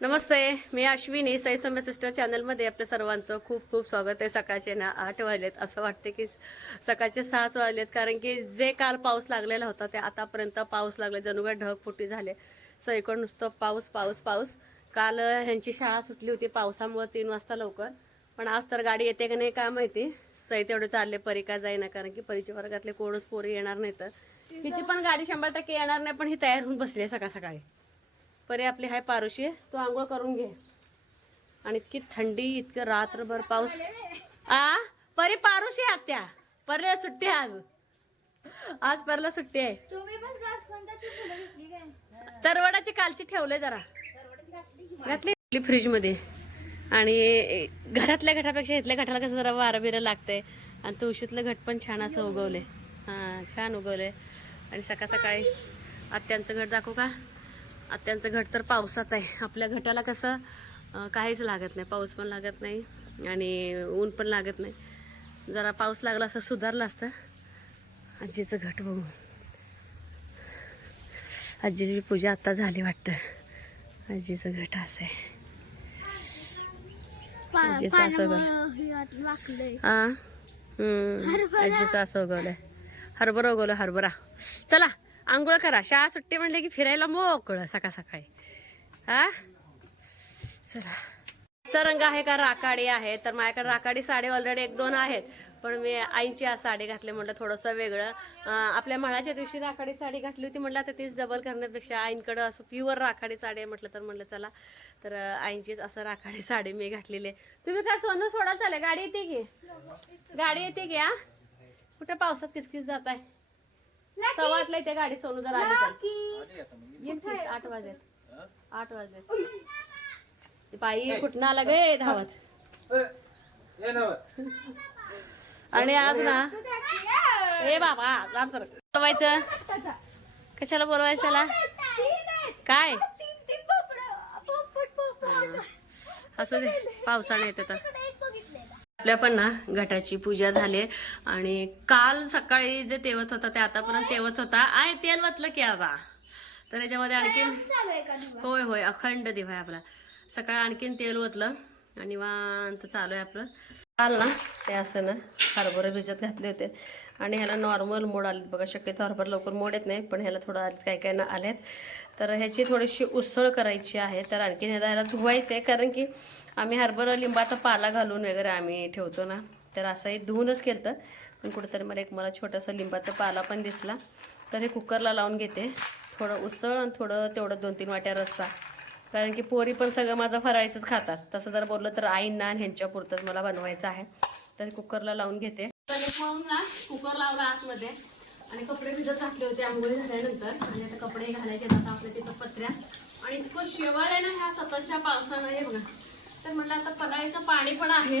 नमस्ते मी अश्विनी साई सौम्य सिस्टर चॅनलमध्ये आपल्या सर्वांचं खूप खूप स्वागत आहे. सकाळचे ना आठ वाजलेत असं वाटते की सकाळचे सहाच वाजलेत कारण की जे काल पाऊस लागलेला होता ते आतापर्यंत पाऊस लागले जणू काय ढगफुटी झाले. सगळीकडे नुसतं पाऊस पाऊस पाऊस. काल ह्यांची शाळा सुटली होती पावसामुळे तीन वाजता लवकर पण आज तर गाडी येते का नाही काय माहिती. सई तेवढे चालले परी का जाईना कारण की परीच्या वर्गातले कोणच पोरी येणार नाही तर हिची पण गाडी शंभर टक्के येणार नाही पण ही तयार होऊन बसली आहे सकाळ सकाळी. परी आपली हाय पारुशी. तू आंघोळ करून घे. आणि इतकी थंडी इतकं रात्रभर पाऊस. आ? परी पारुशी आहे आत्या. परला सुट्टी आज आज परला सुट्टी आहे. तरवडाची कालची ठेवले जरा. घातली फ्रीजमध्ये आणि घरातल्या घटापेक्षा इथल्या घटाला कसं जरा वारं बिरं लागतंय. आणि तुळशीतलं घट पण छान असं उगवलंय. हां छान उगवलंय. आणि सकाळ सकाळी आत्यांचं घट दाखवू का? आत्यांचं घट तर पावसात आहे. आपल्या घटाला कसं काहीच लागत नाही. पाऊस पण लागत नाही आणि ऊन पण लागत नाही. जरा पाऊस लागला असं सुधारलं असतं. आजीचं घट बघू आजीची पूजा आता झाली वाटतं. आजीचं घट असं आहे. आजीचं असं उगवलं हा आजीचं असं उगवलंय हरभरा उगवलं हरभरा. चला. आंघोळ करा. शाळा सुट्टी म्हणले की फिरायला मोकळं सकाळ सकाळी. हा? चला. रंग आहे का राखाडी आहे? तर माझ्याकडे राखाडी साडी ऑलरेडी एक दोन आहेत. पण मी आईची आज साडी घातली म्हटलं थोडंसं वेगळं. आपल्या मळाच्या दिवशी राखाडी साडी घातली होती म्हटलं आता तीच डबल करण्यापेक्षा आईंकडं असं प्युअर राखाडी साडी आहे म्हटलं तर म्हटलं चला. तर आईंचीच असं राखाडी साडी मी घातलेली आहे. तुम्ही काय सोनं सोडा चालेल? गाडी येते की? गाडी येते की हा? कुठे पावसात किचकिच जात आहे सव्वा आठला येते गाडी सोनू जर आली तर. आठ वाजत. आठ वाजत. ती बाई कुठं आला गे? धावत. आणि आज ना ए. बाबा लांब सर. बोलवायचं? कशाला बोलवायचं त्याला काय? असं दे पावसाने येते तर. आपल्या पण ना घटाची पूजा झाली. आणि काल सकाळी जे तेवत होता ते आतापर्यंत तेवत होता. आहे तेल वतलं की आता. तर याच्यामध्ये आणखीन? होय होय अखंड दिवा आहे आपला. सकाळी आणखीन तेल ओतलं आणि निवांत चालू आहे आपलं. काल ना ते असं ना हरभरे भिजत घातले होते. आणि ह्याला नॉर्मल मोड आले बघा. शक्यतो हरभरा लवकर मोड येत नाही पण ह्याला थोडं काय काय ना आलेत. तर ह्याची थोडीशी उसळ करायची आहे. तर आणखीन ह्याला धुवायचं आहे कारण की आम्ही हरभरा लिंबाचा पाला घालून वगैरे आम्ही ठेवतो ना. तर असंही धुवूनच केलं पण कुठेतरी मला एक मला छोटासा लिंबाचा पाला पण दिसला. तर हे कुकरला लावून घेते. थोडं उसळ आणि थोडं तेवढं दोन तीन वाट्या रस्सा. कारण की पोरी पण सगळं माझं फराळीचंच खातात. तसं जर बोललं तर आईंना आणि ह्यांच्यापुरतंच मला बनवायचं आहे. तर कुकरला लावून घेते. तर ना कुकर लावला आतमध्ये. आणि कपडे भिजत घातले होते आंघोळी झाल्यानंतर. आणि आता कपडे घालायचे आता आपल्या तिथं पत्र्या. आणि इतकं शेवाळ आहे ना ह्या सततच्या पावसानं हे बघा. तर म्हटलं आता पराळीचं पाणी पण आहे.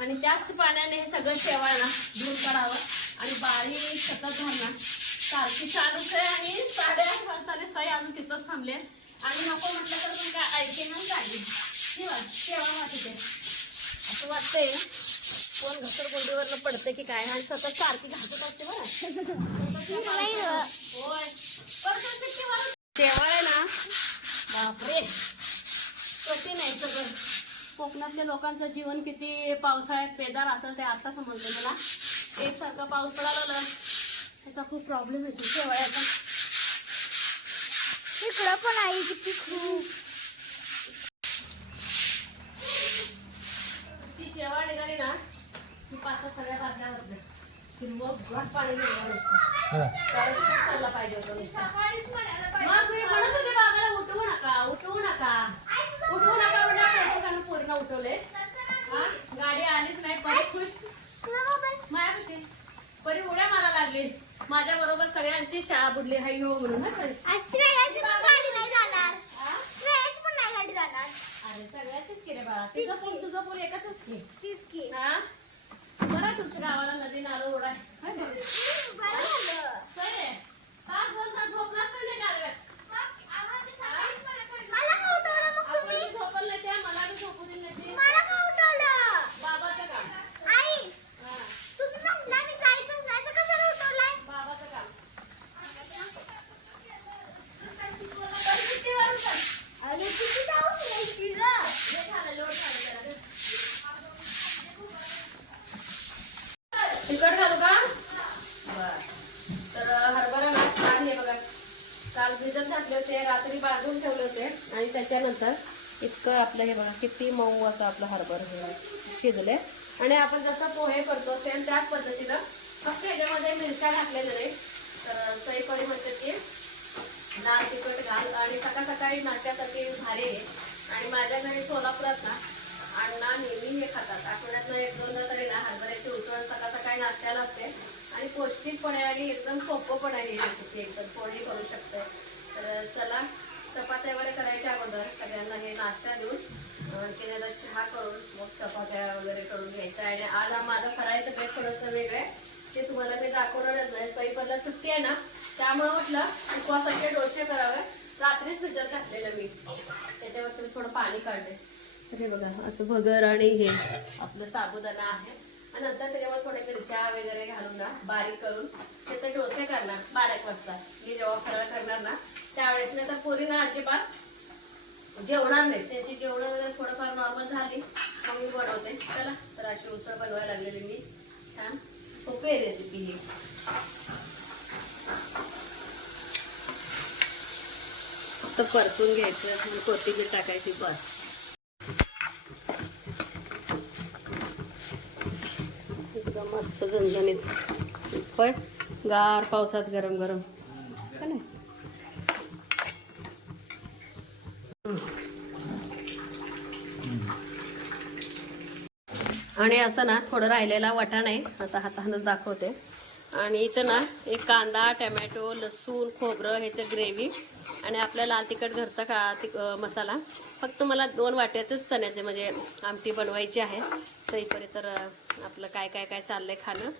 आणि त्याच पाण्याने हे सगळं शेवाळला दूर करावं. आणि बारी सतत घालणार सारखी चालूच आहे आणि साडेआठ वाजताने सई अजून तिथंच थांबले आणि नको म्हटलं तर मग काय ऐकेनच गाडी ठेवा शेवा वाटते असं वाटतंय कोण घसर गोंडीवरनं पडते की काय? आणि सतत सारखी घासत असते बरं. शेवाळ आहे ना? बापरे. कठीण आहे सगळं. कोकणातल्या लोकांचं जीवन किती पावसाळ्यात पेदार असेल ते आता समजलं मला. एकसारखा पाऊस पडाला ना त्याचा खूप प्रॉब्लेम येतो शेवाळ्याचा इकडं पण आहे किती खूप. ती शेवाळ निघाली ना पाच सगळ्या बादल्या वाजल्या की मग घाट पाणी निघालं नुसतं. त्यावेळेस खूप चालला पाहिजे होतं नुसतं. मग मी म्हणत होते बाबाला उठवू नका उठवू नका. उठवू नका म्हणजे कौतुकानं पूर्ण उठवले? गाडी आलीच नाही परत खुश. मायापाशी. परी उड्या मारा लागली. माझ्या बरोबर सगळ्यांची शाळा बुडली. हाय हो म्हणून परी? श्रेयाची पण गाडी नाही जाणार. श्रेयाची पण नाही गाडी जाणार. अरे सगळ्याचीच की रे बाळा. तुझं पूल तुझं पूल एकच तीच की. हा? बरं तुमच्या गावाला नदी नालं ओढ. बरं झालं. काय काल भिजत घातले होते रात्री बांधून ठेवले होते. आणि त्याच्यानंतर इतकं आपलं हे बघा किती मऊ असं आपलं हरभर हे शिजले. आणि आपण जसं पोहे करतो सेम त्याच पद्धतीनं फक्त याच्यामध्ये मिरच्या घातलेल्या नाही तर सईकडे म्हणते की लाल तिखट घाल. आणि सकाळ सकाळी नाच्यासाठी भारी आहे. आणि माझ्या घरी सोलापुरात ना अण्णा नेहमी हे खातात. आठवड्यातनं एक दोनदा तरी ना हरभऱ्याची उसळ सकाळ सकाळी नाश्त्याला असते. आणि पौष्टिक पण आहे आणि एकदम सोपं पण आहे ही रेसिपी एकदम कोणी करू शकते. तर चला चपात्या वगैरे करायच्या अगोदर सगळ्यांना हे नाश्ता देऊन आणखी चहा करून मग चपात्या वगैरे करून घ्यायच्या. आणि आज माझं फरायचं काही थोडंसं वेगळं आहे. ते तुम्हाला मी दाखवणारच नाही. सईपरला सुट्टी आहे ना त्यामुळं म्हटलं उपवासाचे डोसे करावे. रात्रीच भिजत घातलेलं मी. त्याच्यावर तुम्ही थोडं पाणी काढले हे बघा असं भगर आणि हे आपलं साबुदाणा आहे. आणि नंतर त्याच्यावर थोडे मिरच्या वगैरे घालून ना बारीक करून. त्याचे डोसे करणार बारा एक वाजता मी जेव्हा फराळ करणार ना त्यावेळेस नाही तर पोरीना अजिबात जेवणार नाही. त्यांची जेवणं वगैरे थोडंफार नॉर्मल झाली मग मी बनवते. चला तर अशी उसळ बनवायला लागलेली मी. छान सोपी आहे रेसिपी ही. फक्त परतून घ्यायचं कोथिंबीर टाकायची बस एकदम मस्त झणझणीत. होय? गार पावसात गरम गरम. आणि असं ना थोडं राहिलेला वाटा नाही. आता हातानंच दाखवते. आणि इथं ना एक कांदा टमॅटो लसूण खोबरं ह्याचं ग्रेव्ही आणि आपला लाल तिखट घरचा का तिक मसाला. फक्त मला दोन वाट्याचंच चण्याचे म्हणजे आमटी बनवायची आहे. सईपर्यंत तर आपलं काय काय काय चाललंय खाणं.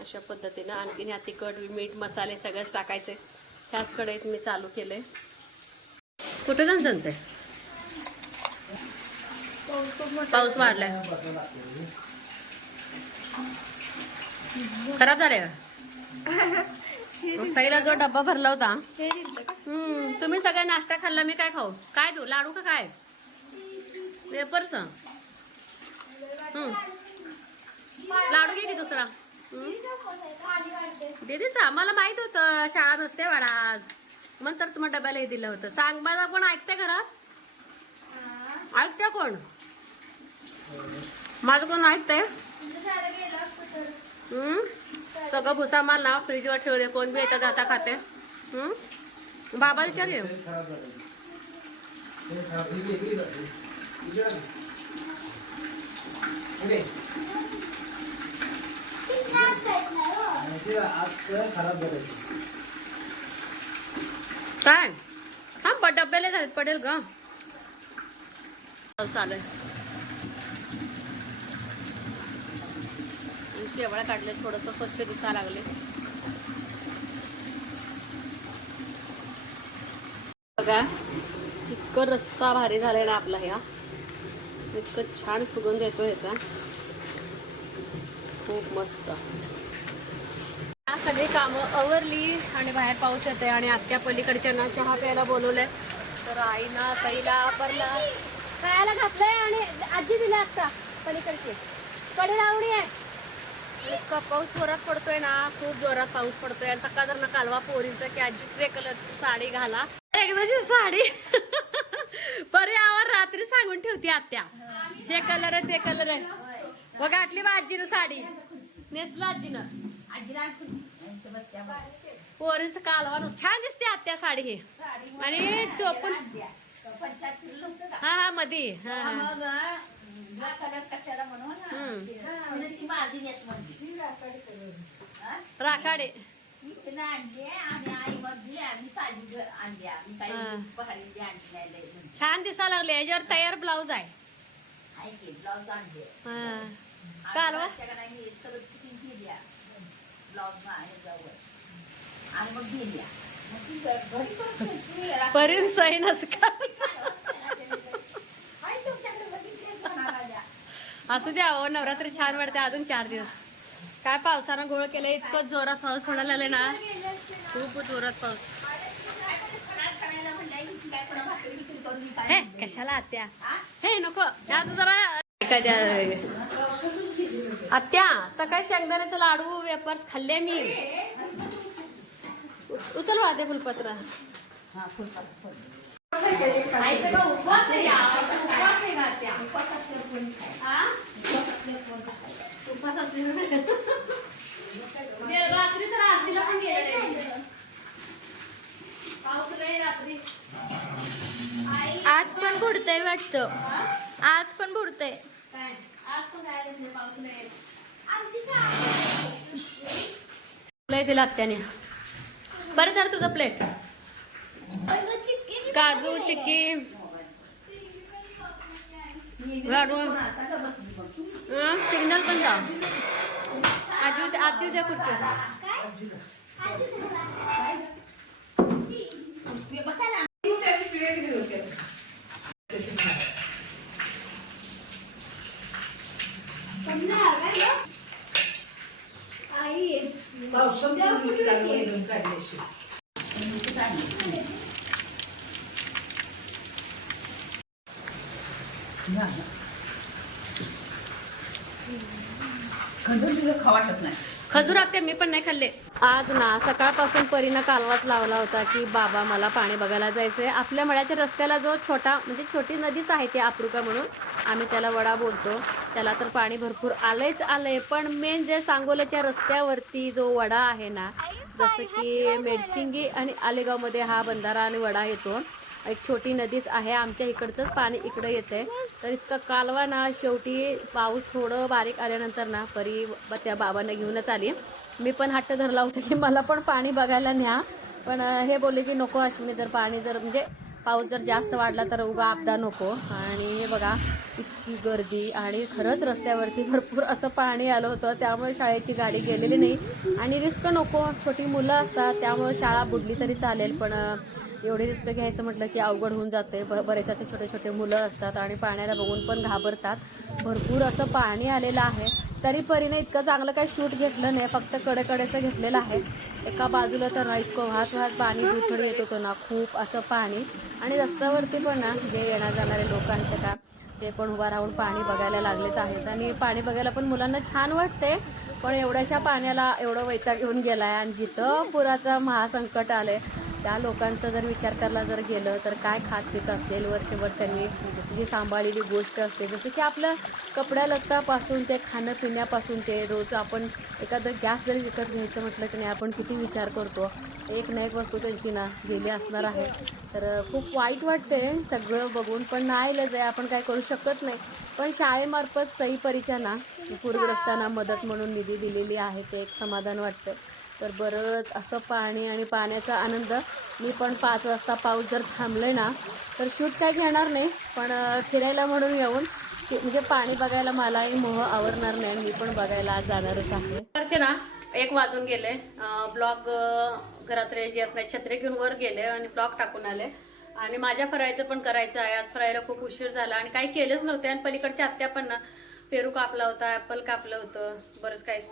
अशा पद्धतीनं आणखीन ह्या तिखट मीठ मसाले सगळंच टाकायचे. ह्याच कढईत मी चालू केले कुठे जाऊन जणते पाऊस वाढलाय खराब झाले सईला जो डब्बा भरला होता. हम्म, तुम्ही सगळ्या नाश्ता खाल्ला मी काय खाऊ? काय देऊ? लाडू का काय? वेपर्स लाडू घे की दुसरा? हम्म. दीदीचा मला माहीत होतं शाळा नसते वाडा आज. मग तर तुम्हाला डब्याला हे दिलं होतं. सांग मला कोण ऐकते घरात? ऐकते कोण? माझं कोण ऐकतंय? सगळं भुसा माल फ्रीजवर ठेवले कोण बी येतात जाता खाते. हम्म? बाबा विचार ये. काय? थांब प- डब्याला झालेत पडेल ग. चालेल. शेवळ्या काढले थोडस स्वच्छ दिसा लागले. बघा इतकं रस्सा भारी झालाय ना आपला ह्या. इतकं छान सुगंध येतो ह्याचा खूप मस्त. सगळी कामं आवरली आणि बाहेर पाऊस येते आणि आत्या पलीकडच्यांना चहा प्यायला बोलवलंय. तर आईना ताईला वापरला खायला घातलंय आणि आजी दिल्या आता पलीकडची. कडे लावणी आहे. इतका पाऊस जोरात पडतोय ना खूप जोरात पाऊस पडतोय. आणि सकाळ जर कालवा पोरीचा की आजी ग्रे कलरची साडी घाला. एकदाची साडी. परी आवर रात्री सांगून ठेवती आत्या. जे कलर आहे ते कलर आहे. बघ घातली बा आजीनं साडी. नेसला आजीनं. पोरीचं कालवा छान दिसते आत्या साडी ही. आणि चोपून हा हा मधी. हा. राखाडे छान दिसा लागले. याच्यावर तयार ब्लाऊज आहे. हा. कालवा? परीन सही नस का असू द्या हो नवरात्री छान वाटते अजून चार दिवस. काय पावसानं घोळ केलं इतकं जोरात पाऊस होणार लागले ना. खूप जोरात पाऊस. हे कशाला आत्या? हे नको. आज जरा. आत्या सकाळी शेंगदाण्याचे लाडू वेपर्स खाल्ले मी. उचल वाजे फुलपत्र. आईचं रात्री तर आरतीला पण पाऊस रात्री. आज पण बुडतंय वाटतं. आज पण बुडतंय. दिला आत्याने. बरं तर तुझं प्लेट काजू चिक्की सिग्नल पण जा. आजी आजी द्या कुठचं खजूर खजूर आते मी पण नाही खाल्ले. आज ना सकाळपासून परीनं कालवाच लावला होता की बाबा मला पाणी बघायला जायचंय. आपल्या मळ्याच्या रस्त्याला जो छोटा म्हणजे छोटी नदीच आहे ती आपरुका म्हणून आम्ही त्याला वडा बोलतो. त्याला तर पाणी भरपूर आलंयच आलंय पण मेन जे सांगोल्याच्या रस्त्यावरती जो वडा आहे ना जसं की मेडशिंगी आणि आलेगावमध्ये हा बंधारा आणि वडा येतो एक छोटी नदीच आहे आमच्या इकडचंच पाणी इकडं येते तर इतका कालवा ना शेवटी पाऊस थोडं बारीक आल्यानंतर ना परी त्या बाबांना घेऊनच आली. मी पण हट्ट धरला होता की मला पण पाणी बघायला न्या. पण हे बोलले की नको अश्विनी जर पाणी जर म्हणजे पाऊस जर जास्त वाढला तर उगा आपदा नको. आणि हे बघा इतकी गर्दी आणि खरंच रस्त्यावरती भरपूर असं पाणी आलं होतं. त्यामुळे शाळेची गाडी गेलेली नाही. आणि रिस्क नको छोटी मुलं असतात त्यामुळे शाळा बुडली तरी चालेल. पण एवढी रिस्क घ्यायचं म्हटलं की अवघड होऊन जाते. ब बरेच असे छोटे छोटे मुलं असतात आणि पाण्याला बघून पण घाबरतात. भरपूर असं पाणी आलेलं आहे. तरी परीने इतकं चांगलं काही शूट घेतलं नाही. फक्त कडेकडेचं घेतलेलं आहे. एका बाजूला तर ना इतकं वाहत वाहत पाणी दुथडी येत होतं ना खूप असं पाणी. आणि रस्त्यावरती पण ना जे येणार जाणारे लोक आहेत का ते पण उभा राहून पाणी बघायला लागलेच आहेत. आणि पाणी बघायला पण मुलांना छान वाटते. पण एवढ्याशा पाण्याला एवढं वैताग घेऊन गेला आहे आणि जिथं पुराचं महासंकट आलं आहे त्या लोकांचा जर विचार करायला जर गेलं तर काय खात पित असेल वर्षभर त्यांनी जी सांभाळलेली गोष्ट असते जसं की आपलं कपड्या लत्तापासून ते खाणं पिण्यापासून ते रोज आपण एखादं गॅस जरी विकत घ्यायचं म्हटलं की नाही आपण किती विचार करतो. एक ना एक वस्तू त्यांची ना गेली असणार आहे. तर खूप वाईट वाटते सगळं बघून पण नाही आहे आपण काय करू शकत नाही. पण शाळेमार्फत सई परीच्या ना पूरग्रस्तांना मदत म्हणून निधी दिलेली आहे ते एक समाधान वाटतं तर बरंच असं पाणी आणि पाण्याचा आनंद. मी पण पाच वाजता पाऊस जर थांबले ना तर शूट काय घेणार नाही पण फिरायला म्हणून येऊन की- म्हणजे पाणी बघायला मलाही मोह आवडणार नाही आणि मी पण बघायला आज जाणारच आहे. ना एक वाजून गेले. ब्लॉग घरात रेज येत नाही छत्री घेऊन वर गेले आणि ब्लॉग टाकून आले. आणि माझ्या फरायचं पण करायचं आहे. आज फरायला खूप उशीर झाला आणि काही केलंच नव्हते आणि पलीकडच्या आत्या पण ना पेरू कापला होता ॲपल कापलं होतं बरंच काही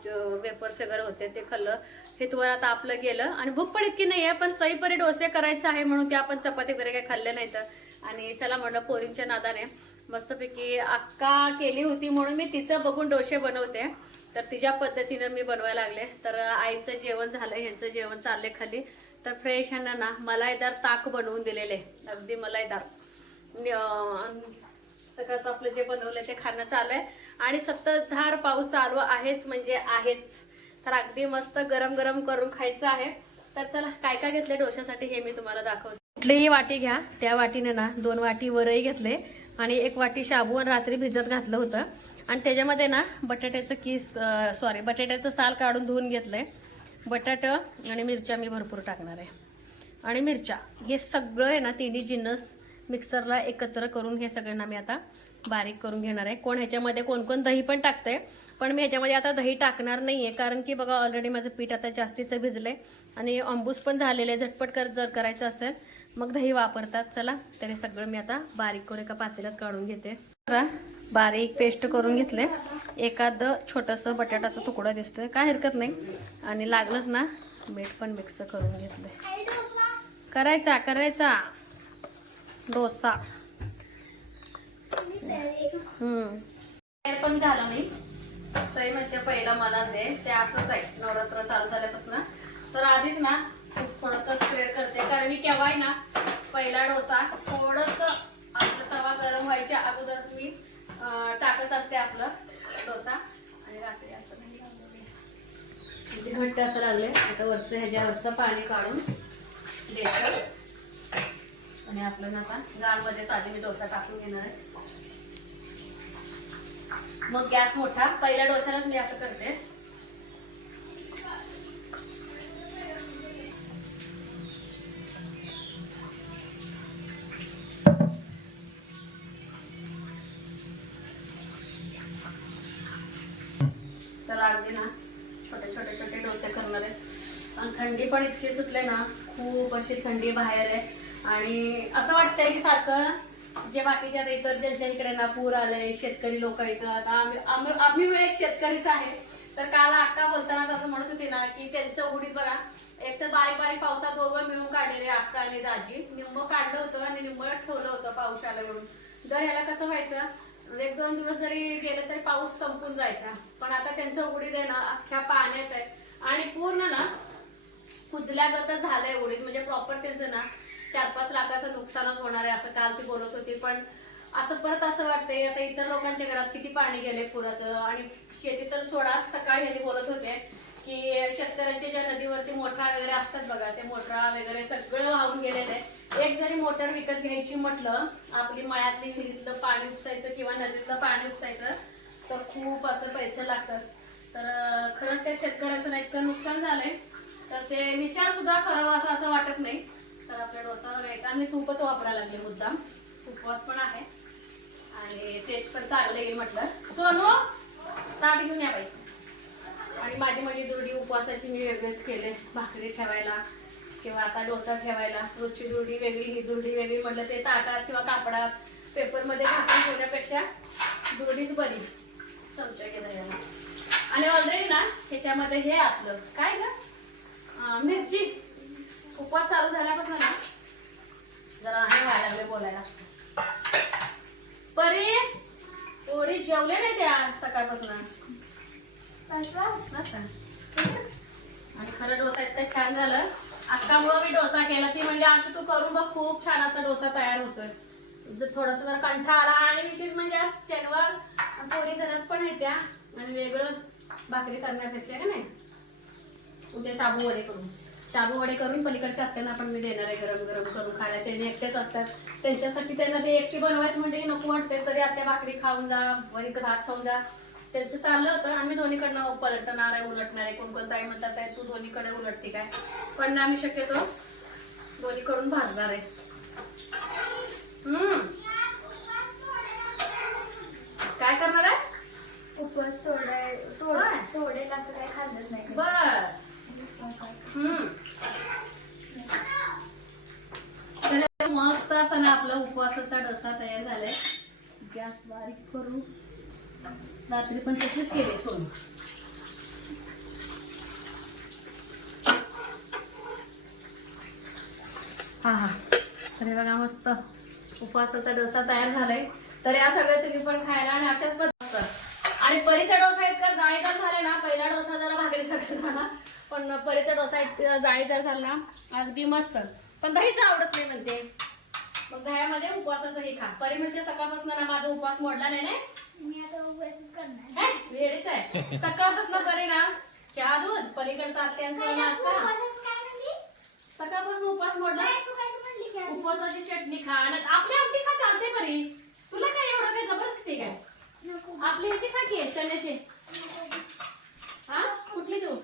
वेपर्स वगैरे होते ते खाल्लं. हे तुवर आता आपलं गेलं. आणि भूक पण इतकी नाही आहे पण सईपरी डोसे करायचं आहे म्हणून ते आपण चपाती वगैरे काही खाल्ले नाही तर आणि चला म्हणलं पोरींच्या नादाने. मस्तपैकी अक्का केली होती म्हणून मी तिचं बघून डोसे बनवते. तर तिच्या पद्धतीनं मी बनवायला लागले. तर आईचं जेवण झालं ह्यांचं जेवण चाललंय खाली. तर फ्रेश ह्यांना ना मलाईदार ताक बनवून दिलेले. अगदी मलाईदार. नि- सकाळचं आपलं जे बनवलं ते खाणं चालू आहे. आणि सततधार पाऊस चालू आहेच म्हणजे आहेच. तर अगदी मस्त गरम गरम करून खायचं आहे. तर चला काय काय घेतले डोशासाठी हे मी तुम्हाला दाखवते. कुठलीही वाटी घ्या. त्या वाटीने ना दोन वाटी वरही घेतले आणि एक वाटी शाबू रात्री भिजत घातलं होतं. आणि त्याच्यामध्ये ना बटाट्याचं किस सॉरी बटाट्याचं साल काढून धुवून घेतलंय. बटाटं आणि मिरच्या मी भरपूर टाकणार आहे. आणि मिरच्या हे सगळं आहे ना तिन्ही जिन्नस मिक्सरला एकत्र करून हे सगळ्यांना मी आता बारीक करून घेणार आहे. कोण ह्याच्यामध्ये कोणकोण दही पण टाकतंय. पण मी ह्याच्यामध्ये आता दही टाकणार नाही आहे कारण की बघा ऑलरेडी माझं पीठ आता जास्तीचं भिजलंय. आणि अंबूस पण झालेलं आहे झटपट कर जर करायचं असेल मग दही वापरतात. चला तरी सगळं मी आता बारीक करून एका पातेल्यात काढून घेते. बारीक पेस्ट करून घेतले एखादं छोटंसं बटाटाचा तुकडा दिसतोय. काय हरकत नाही. आणि लागलंच ना मीठ पण मिक्स करून घेतलंय. करायचा करायचा. डोसा. पण झालं नाही. सई म्हणते पहिला मला दे. ते असंच आहे नवरात्र चालू झाल्यापासून. तर आधीच ना थोडंसं स्प्रेड करते. कारण मी केव्हाही ना पहिला डोसा थोडस आपलं तवा गरम व्हायच्या अगोदरच मी टाकत असते आपलं डोसा. आणि रात्री असं नाही घट्ट असं लागले आता वरचं ह्याच्यावरचं पाणी काढून द्यायचं आणि आपलं ना पण गाळमध्ये साधी मी डोसा टाकून घेणार आहे. मग गॅस मोठा. पहिल्या डोशालाच मी असं करते. तर अगदी ना छोटे छोटे छोटे डोसे करणार आणि थंडी पण इतकी सुटले ना खूप अशी थंडी बाहेर आहे. आणि असं वाटतंय की सारखं जे बाकीच्या आता इतर ज्यांच्या इकडे ना पूर आलंय शेतकरी लोक येतात. आम्ही वेळ एक शेतकरीच आहे. तर काल अक्का बोलताना असं म्हणत होती ना की त्यांचं उडीत बघा. एक तर बारीक बारीक पावसात दोघं मिळून काढलेले अक्का आणि दाजी. निंब काढलं होतं आणि निंब ठेवलं होतं पाऊस आला म्हणून. जर ह्याला कसं व्हायचं एक दोन दिवस जरी गेलं तरी पाऊस संपून जायचा. पण आता त्यांचं उडीद आहे ना अख्ख्या पाण्यात आहे. आणि पूर्ण ना कुजल्यागत झालंय उडीद म्हणजे प्रॉपर त्यांचं ना चार पाच लाखाचं नुकसानच होणार आहे असं काल ती बोलत होती. पण असं परत असं वाटतंय आता इतर लोकांच्या घरात किती पाणी गेलंय पुराचं? आणि शेती तर सोडा सकाळी ह्यांनी बोलत होते की शेतकऱ्यांच्या ज्या नदीवरती मोटरा वगैरे असतात बघा ते मोटरा वगैरे सगळं वाहून गेलेलं आहे. एक जरी मोटर विकत घ्यायची म्हटलं आपली मळ्यातली विहिरीतलं पाणी उपसायचं किंवा नदीतलं पाणी उपसायचं तर खूप असं पैसे लागतात. तर खरंच त्या शेतकऱ्यांचं इतकं नुकसान झालंय. तर ते विचार सुद्धा करावा असं असं वाटत नाही. तर आपल्या डोसा घ्यायचा आणि तूपच वापरायला लागले मुद्दाम. उपवास पण आहे. आणि टेस्ट पण चांगलं येईल म्हटलं. सोनू ताट घेऊन या बाई. आणि माझी माझी दुर्डी उपवासाची मी वेगळेच केले. भाकरी ठेवायला किंवा आता डोसा ठेवायला. रोजची दुर्डी वेगळी ही दुर्डी वेगळी म्हटलं ते ताटात किंवा कापडात पेपरमध्ये झाकून ठेवण्यापेक्षा दुर्डीच बरी. चमचा गेला आणि ऑलरेडी ना त्याच्यामध्ये हे आपलं. काय ग? मिरची. उपवास चालू झाल्यापासून ना जरा हे व्हायला लागले बोलायला. परी पोरी जेवले नाही त्या सकाळपासून? आणि खरं डोसा इतका छान झालं. अक्कामुळं मी डोसा केला. ती म्हणजे असं तू करून बघ खूप छान असा डोसा तयार होतोय. थोडस जर कंठा आला आणि विशेष म्हणजे आज शनिवार पोरी घरात पण येत्या आणि वेगळं भाकरी करण्यापेक्षा का नाही? उद्या शाबू वडे करून. शाबू वडे करून पलीकडच्या असताना पण मी देणार आहे गरम गरम करून खायला ते जे एकटेच असतात. त्यांच्यासाठी त्यांना ते एकटी बनवायचं म्हणजे नको वाटते तरी आत्या भाकरी खाऊन जा वरी भात खाऊन जा. त्यांचं चाललं होतं. आम्ही दोन्हीकडनं पलटणार आहे उलटणार आहे. कोण कोण ताई म्हणतात "ताई, तू दोन्हीकडे उलटते काय? पण आम्ही शक्यतो दोन्हीकडून भाजणार आहे. हम्म. काय करणार आहे? उपवास तोड होय. तोडेल असं काही खाल्लंच नाही. बर. हम्म तर मस्त असा ना आपला उपवासाचा डोसा तयार झालाय. गॅस बारीक करू. रात्री पण तशीच केली सोन हा हा. अरे बघा मस्त उपवासाचा डोसा तयार झालाय. तर या सगळ्या तुम्ही पण खायला आणि अशाच पद्धत आणि परीचा डोसा इतका जाळीदार झाला ना पहिला डोसा जरा भाकरीसारखा झाला. पण परीचा डोसा इतका जाळीदार झाला अगदी मस्त. पण दहीच आवडत नाही म्हणते. मग दह्यामध्ये उपवासाचं हे खा. परी म्हणजे सकाळपासून ना माझा उपवास मोडला नाही ना मी आता उपवासच करणार. काय वेळीच आहे. सकाळपासून बरे ना चहा दूध पलीकडचा आत्यांचा नाश्ता? सकाळपासून उपवास मोडला? उपवासाची चटणी खा. आणि आपली आमटी खा चालते बरी तुला काय एवढं काय जबरदस्ती काय. आपली ह्याची खा की चण्याची. हा? कुठली तू.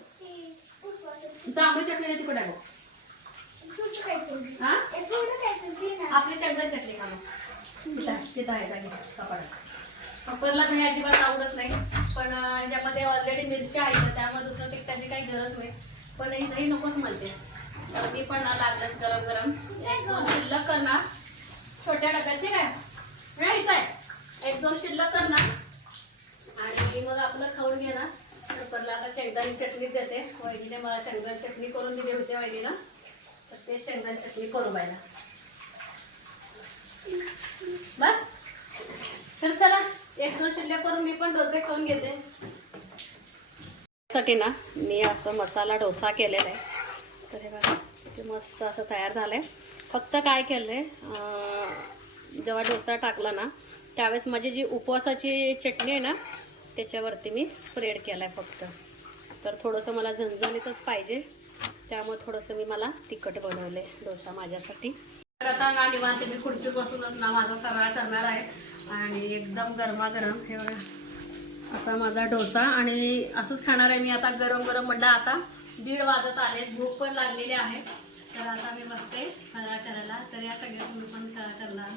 तांबडी चटणी तिकडे आहे. आपली शेंगदाणे चटणी खा मग तिथं आहे, आहे जागी कपाडात अजिबात आवडत नाही. पण ज्यामध्ये ऑलरेडी मिरच्या आहेत तर त्यामुळे दुसरं तिखटाची काही गरज नाही. पण ही दही नकोच म्हणते. तर मी पण ना लागलंच गरम गरम. शिल्लक करणार. छोट्या डब्यात ठीक आहे? नाही इथं आहे. एक दोन शिल्लक करणार. आणि मग आपलं खाऊन घेणार. पेपरला आता शेंगदाणी चटणी देते. वहिनीने मला शेंगदाणी चटणी करून दिली होती वहिनीनं. तर ते शेंगदाणी चटणी करू बायला बस. तर चला एक दोन शिल्ल्या करून मी पण डोसे खाऊन घेते. साठी ना मी असं मसाला डोसा केलेला आहे. तर हे बघा किती मस्त असं तयार झालंय. फक्त काय केलं आहे जेव्हा डोसा टाकला ना त्यावेळेस माझी जी उपवासाची चटणी आहे ना त्याच्यावरती मी स्प्रेड केला आहे फक्त. तर थोडंसं मला झणझणीतच पाहिजे. त्यामुळे थोडंसं मी मला तिखट बनवले डोसा माझ्यासाठी. तर आता ना निवांत मी खुर्ची बसूनच ना माझा फराळ करणार आहे. आणि एकदम गरमागरम हे असा माझा डोसा. आणि असंच खाणार आहे मी आता गरम गरम म्हटलं आता दीड वाजत आले. भूक पण लागलेली आहे. तर आता मी बसते फराळ करायला. तर या सगळ्या तुम्ही पण फराळ करणार.